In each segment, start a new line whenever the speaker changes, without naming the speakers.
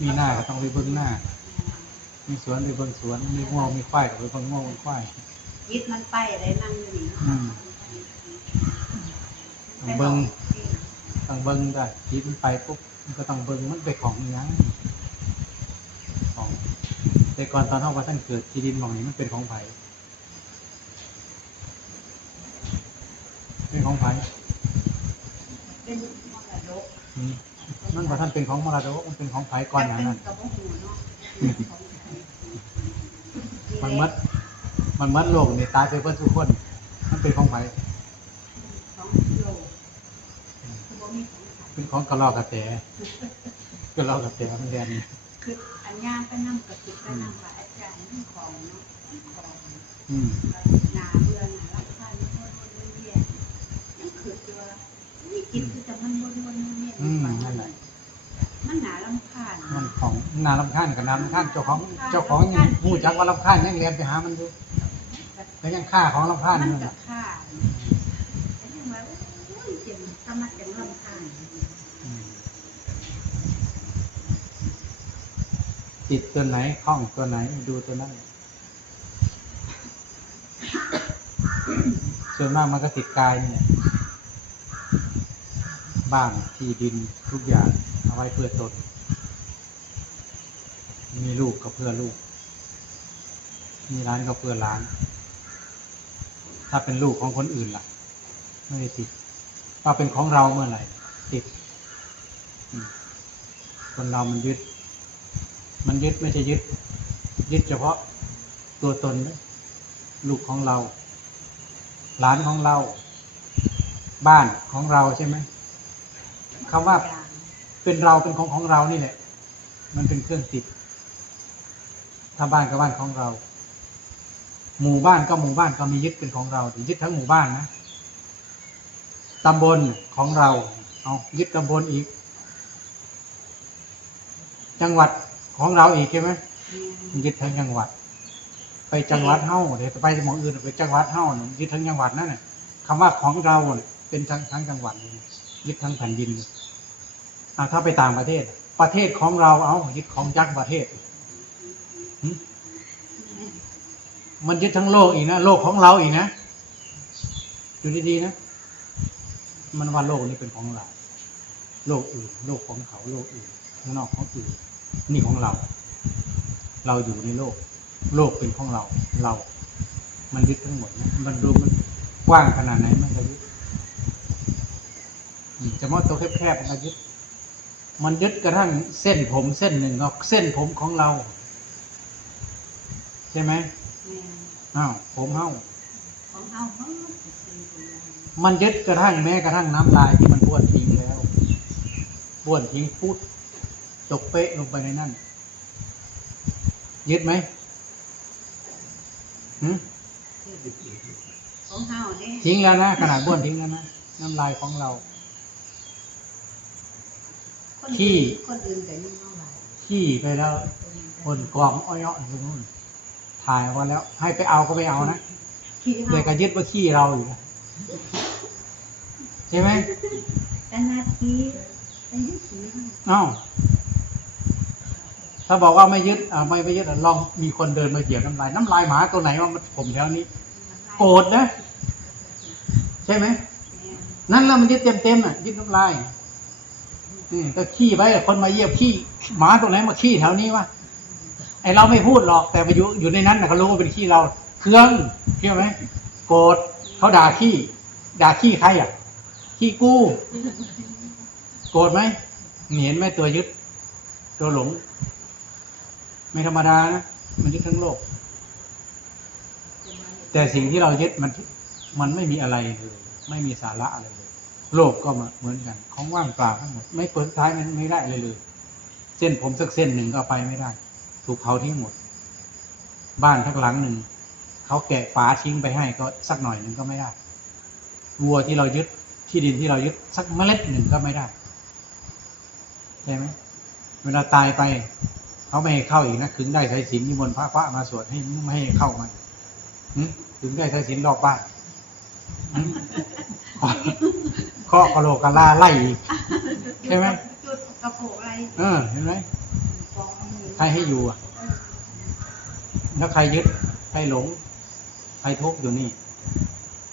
มีหน้าก็ต้องไปเบิ่งหน้า มีสวนไปเบิ่งสวน มีง่วงมีควายก็ไปเบิ่งง่วงมีควาย
ยิดมันไปอะไรนั่งอยู่นี่
อืมต้องเบิ่งต้องเบิ่งได้คิดมันไปปุ๊บมันก็ต้องเบิ่งมันเป็นของอิหยังของแต่ก่อนตอนเฮาว่าท่านเกิดที่ดินหมองนี้มันเป็นของไผเป็นของไผ
เป็นมรดก
อืม นั่นว่าท่านเป็นของมรดกมันเป็นของไผก่อนอย่างนั้น
กับหูเนาะ
มันมัด มันมัดโลกนี่ตายไปเพื่อทุกคน มันเป็นของไผ
ของโลกคือบ่มีของขาย
เป็นของกระรอกกระแตกระรอกกระแตมันเรียน
คืออันย่างไปนั่งกับติดไปนั่งว่าอาจารย์นั่งของเนาะของ
อืม
หนาเบื่อหนารับทานโน่นโน่นเวียนนั่นคือตัวนี่กินคือแต่มันวนวนๆเนี่ย
อืมนั่นแหละ
มันหนาลำคาญ
มันของ นาลำคาญกับนาลำคาญเจ้าของเจ้าของยังหูจักว่าลำคาญยังเรียนไปหามันดูแล้วยังฆ่าของลำคาญ
มัน
อยู่
กั
น่ะ
บข้าแต่ยังว่าโอ้ยเจ็บสมัครกันลำคาญ
อืมติดตัวไหนคล้องตัวไหนดูตัวนั้นส่วนมากมันก็ติดกายนี่แหละบ้านที่ดินทุกอย่างเอาไว้เพื่อตน มีลูกก็เพื่อลูก มีร้านก็เพื่อร้าน ถ้าเป็นลูกของคนอื่นล่ะ ไม่ได้ติด ถ้าเป็นของเราเมื่อไหร่ติด คนเรามันยึด มันยึดไม่ใช่ยึด ยึดเฉพาะตัวตน ลูกของเรา หลานของเรา บ้านของเราใช่ไหมคำว่าเป็นเราเป็นของของเรานี่แหละ มันเป็นเครื่องติด ถ้าบ้านก็บ้านของเรา หมู่บ้านก็หมู่บ้านก็มียึดเป็นของเรายึดทั้งหมู่บ้านนะตำบลของเรา เอายึดตำบลอีก จังหวัดของเราอีกใช่ไหมยึดทั้งจังหวัด ไปจังหวัดเฮ้าเดี๋ยวไปหมองอื่นไปจังหวัดเฮ้าน่ะยึดทั้งจังหวัดนั่นน่ะคำว่าของเราเนี่ยเป็นทั้งทั้งจังหวัดเลยยึดทั้งแผ่นดินเลยอะถ้าไปต่างประเทศ ประเทศของเราเอายึดของยักษ์ประเทศหึ มันยึดทั้งโลกอีกนะโลกของเราอีกนะอยู่ดีๆนะ มันว่าโลกนี้เป็นของเรา โลกอื่น โลกของเขาโลกอื่นข้างนอกของอื่นนี่ของเรา เราอยู่ในโลก โลกเป็นของเรา เรา มันยึดทั้งหมดนะมันดูมันกว้างขนาดไหนมันก็ยึดจะมอตัวแคบๆมันก็ยึดมันยึดกระทั่งเส้นผมเส้นหนึ่งก็เส้นผมของเรา ใช่ไหมอ้าวผมเฮ้า
ของเฮาเฮา
มันยึดกระทั่งแม้กระทั่งน้ำลายที่มันบ้วนทิ้งแล้วบ้วนทิ้งพูดตกเป๊ะลงไปในนั่นยึดไหมหืม
ของเฮาเนี่ย
ทิ้งแล้วนะขนาดบ้วนทิ้งแล้วนะน้ำลายของเรา
คน
ขี้
อื่นคนอื่นแต่ยังเท่าไหร่
ขี้ไปแล้วคนกองอ้อยๆอยู่นู่น ถ่ายว่าแล้ว ให้ไปเอาก็ไปเอานะ
ขี้
เด็
เฮาก
ก็ยึดว่าขี้เราอยู่นะใช่ไหม
แต่นาทีแต่ยึดขี้เฮา
เอ้าถ้าบอกว่าไม่ยึดอ่าไม่ไปยึดอะลองมีคนเดินมาเหยียบน้ำลายน้ำลายหมาตัวไหนว่ามันผมแถวนี้ โกรธนะใช่ไหมนั่นแล้วมันยึดเต็มๆอะยึดน้ำลายนี่ก็ขี้ไว้คนมาเยี่ยมขี้หมาตัวไหนมาขี้แถวนี้วะ ไอเราไม่พูดหรอกแต่ไปอยู่อยู่ในนั้นนะเขารู้ว่าเป็นขี้เราเครื่องเชื่อไหมโกรธเขาด่าขี้ด่าขี้ใครอะขี้กู้ โกรธไหมเห็นไหมตัวยึด ตัวหลง ไม่ธรรมดานะมันยึดทั้งโลก แต่สิ่งที่เรายึดมันมันไม่มีอะไรเลยไม่มีสาระอะไรเลย โลกก็มาเหมือนกัน ของว่างเปล่าทั้งหมดไม่เปิดท้ายมันไม่ได้เลยเลย เส้นผมสักเส้นหนึ่งก็ไปไม่ได้ ถูกเผาทิ้งหมด บ้านทั้งหลังหนึ่งเขาแกะฝาทิ้งไปให้ก็สักหน่อยหนึ่งก็ไม่ได้วัวที่เรายึดที่ดินที่เรายึดสักเมล็ดหนึ่งก็ไม่ได้ใช่ไหมเวลาตายไปเขาไม่ให้เข้าอีกนะถึงได้สายสิญจนนิมนต์พระพระมาสวดให้ไม่ให้เข้ามันถึงได้ใช้สินรอบบ้านหึเคาะกโหลกกะลาไล่อีกใช่ไหม
จุดกระโปรงอะไร
เออเห็นไหม
ค
รให้อยู่อะแล้วใครยึดใครหลง ใครทุกข์อยู่นี่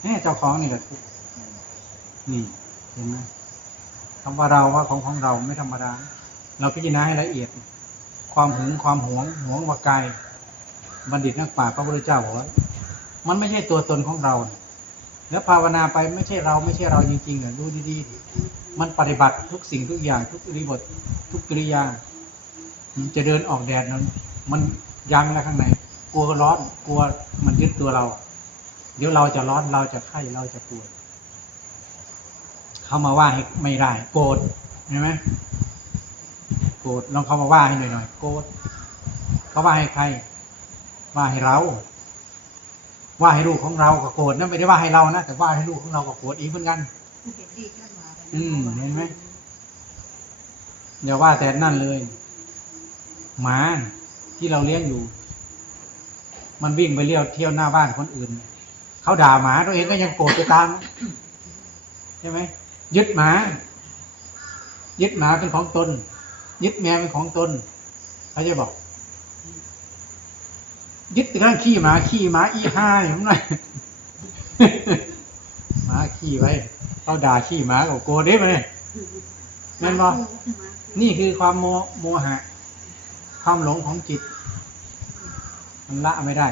แน่เจ้าของนี่แหละทุกข์นี่เห็นไหมคำว่าเราว่าของของเราไม่ธรรมดา เราพิจารณาให้ละเอียด ความหึงความหวงหวงวากายบัณฑิตนักปราชญ์พระพุทธเจ้าบอกว่ามันไม่ใช่ตัวตนของเราเนี่ยแล้วภาวนาไปไม่ใช่เราไม่ใช่เราจริงๆเนี่ยดูดีๆ มันปฏิบัติทุกสิ่งทุกอย่าง ทุกอริบท ทุกกิริยา จะเดินออกแดดนั้น มันยังแล้วข้างใน กลัวร้อนกลัวมันยึดตัวเรา เดี๋ยวเราจะร้อนเราจะไข้เราจะป่วยเขามาว่าให้ไม่ได้ โกรธเห็นไหมโกรธลองเขามาว่าให้หน่อยหน่อยๆโกรธเขาว่าให้ใคร ว่าให้เรา ว่าให้ลูกของเราก็โกรธนะไม่ได้ว่าให้เรานะแต่ว่าให้ลูกของเราก็โกรธอีกเหมือนกัน
เห็นดีขึ้นมา
อืมเห็นไหมอย่าว่าแต่นั่นเลย หมาที่เราเลี้ยงอยู่ มันวิ่งไปเลี้ยวเที่ยวหน้าบ้านคนอื่น เขาด่าหมาตัวเองก็ยังโกรธไปตามใช่ไหมยึดหมา ยึดหมาเป็นของตน ยึดแมวเป็นของตนเขาจะบอก ยึดกระทั่งขี้หมาขี้หมาอีห้าอย่างไรหมาขี้ไว้เขาด่าขี้หมาก็โกรธได้ไหมเนี่ยแม่นบ่นี่คือความโมโมหะ ความหลงของจิต มันละไม่ได้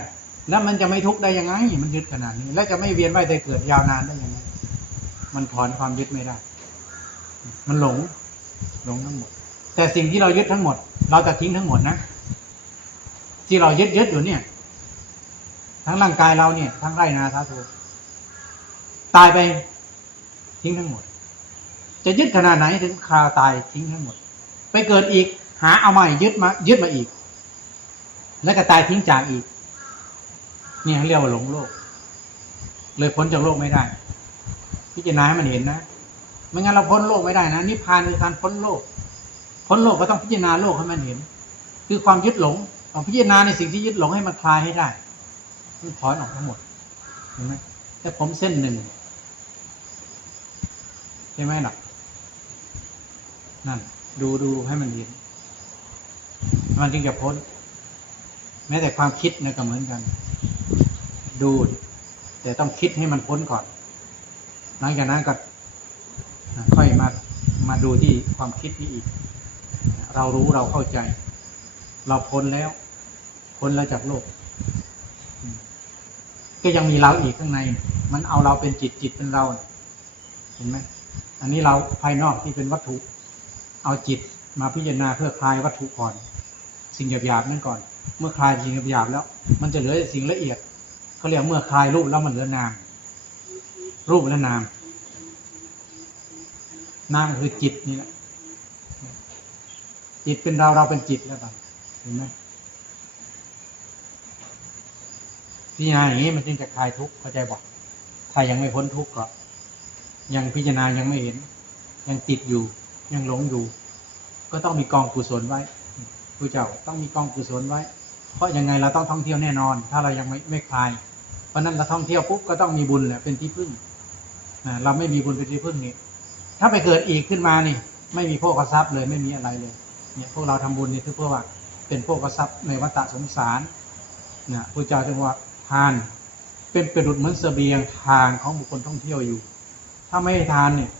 แล้วมันจะไม่ทุกข์ได้ยังไง มันยึดขนาดนี้ แล้วจะไม่เวียนว่ายแต่เกิดยาวนานได้ยังไง มันถอนความยึดไม่ได้ มันหลง หลงทั้งหมด แต่สิ่งที่เรายึดทั้งหมด เราจะทิ้งทั้งหมดนะ ที่เรายึดยึดอยู่เนี่ย ทั้งร่างกายเราเนี่ย ทั้งไร่นาสาธุตายไปทิ้งทั้งหมด จะยึดขนาดไหนถึงคาตายทิ้งทั้งหมด ไปเกิดอีกาเอาใหม่ยึดมายึดมาอีก แล้วก็ตายทิ้งจากอีกเนี่ยเรียกว่าหลงโลก เลยพ้นจากโลกไม่ได้ พิจารณาให้มันเห็นนะไม่งั้นเราพ้นโลกไม่ได้นะนิพพานคือการพ้นโลก พ้นโลกก็ต้องพิจารณาโลกให้มันเห็น คือความยึดหลงต้องพิจารณาในสิ่งที่ยึดหลงให้มันคลายให้ได้มันถอนออกทั้งหมดเห็นไหมแต่ผมเส้นหนึ่งใช่ไหมหรอกนั่น ดูดูให้มันเห็น มันจึงจะพ้น แม้แต่ความคิดนะก็เหมือนกัน ดู แต่ต้องคิดให้มันพ้นก่อน หลังจากนั้นก็ค่อยมามาดูที่ความคิดนี้อีก เรารู้เราเข้าใจ เราพ้นแล้วพ้นแล้วจากโลก ก็ยังมีเราอีกข้างใน มันเอาเราเป็นจิตจิตเป็นเรา เห็นไหมอันนี้เราภายนอกที่เป็นวัตถุ เอาจิตมาพิจารณาเพื่อคลายวัตถุก่อน สิ่งหยาบๆนั่นก่อน เมื่อคลายสิ่งหยาบๆแล้ว มันจะเหลือแต่สิ่งละเอียดเขาเรียกเมื่อคลายรูปแล้วมันเหลือนาม รูปและนาม นามคือจิตนี่แหละจิตเป็นเราเราเป็นจิตแล้วกันเห็นไหมพิจารณาอย่างนี้มันจึงจะคลายทุกข์เข้าใจบอกถ้ายังไม่พ้นทุกข์ก็ยังพิจารณายังไม่เห็น ยังติดอยู่ ยังหลงอยู่ ก็ต้องมีกองกุศลไว้ พระเจ้าต้องมีกองกุศลไว้ เพราะยังไงเราต้องท่องเที่ยวแน่นอน ถ้าเรายังไม่ไม่คลาย เพราะนั้นเราท่องเที่ยวปุ๊บก็ต้องมีบุญแหละเป็นที่พึ่งเราไม่มีบุญเป็นที่พึ่งนี่ถ้าไปเกิดอีกขึ้นมานี่ ไม่มีโภคทรัพย์เลยไม่มีอะไรเลยเนี่ยพวกเราทำบุญนี่คือเพื่อว่าเป็นโภคทรัพย์ในวัฏสงสารเนี่ยพระเจ้าจึงว่าทาน เป็นประดุจเหมือนเสบียงทางของบุคคลท่องเที่ยวอยู่ ถ้าไม่ทานเนี่ย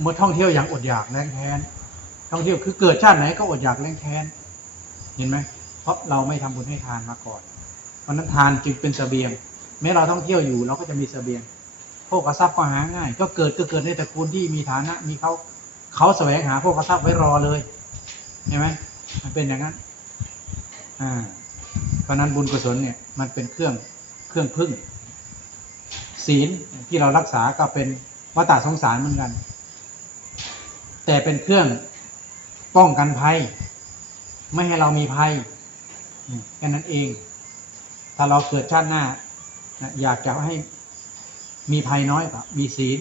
เมื่อท่องเที่ยวอย่างอดอยากแรงแค้นท่องเที่ยวคือเกิดชาติไหนก็อดอยากแรงแค้น เห็นไหมเพราะเราไม่ทำบุญให้ทานมาก่อน เพราะนั้นทานจึงเป็นเสบียง แม้เราท่องเที่ยวอยู่เราก็จะมีเสบียงโภคทรัพย์ก็หาง่าย ก็เกิดก็เกิดในตระกูลที่มีฐานะ มีเขาเขาแสวงหาโภคทรัพย์ไว้รอเลยเห็นไหมมันเป็นอย่างนั้นอ่าเพราะนั้นบุญกุศลเนี่ยมันเป็นเครื่องเครื่องพึ่ง ศีลที่เรารักษาก็เป็นวัฏสงสารเหมือนกัน แต่เป็นเครื่องป้องกันภัย ไม่ให้เรามีภัยแค่นั้นเอง ถ้าเราเกิดชาติหน้า อยากจะให้มีภัยน้อยก็มีศีล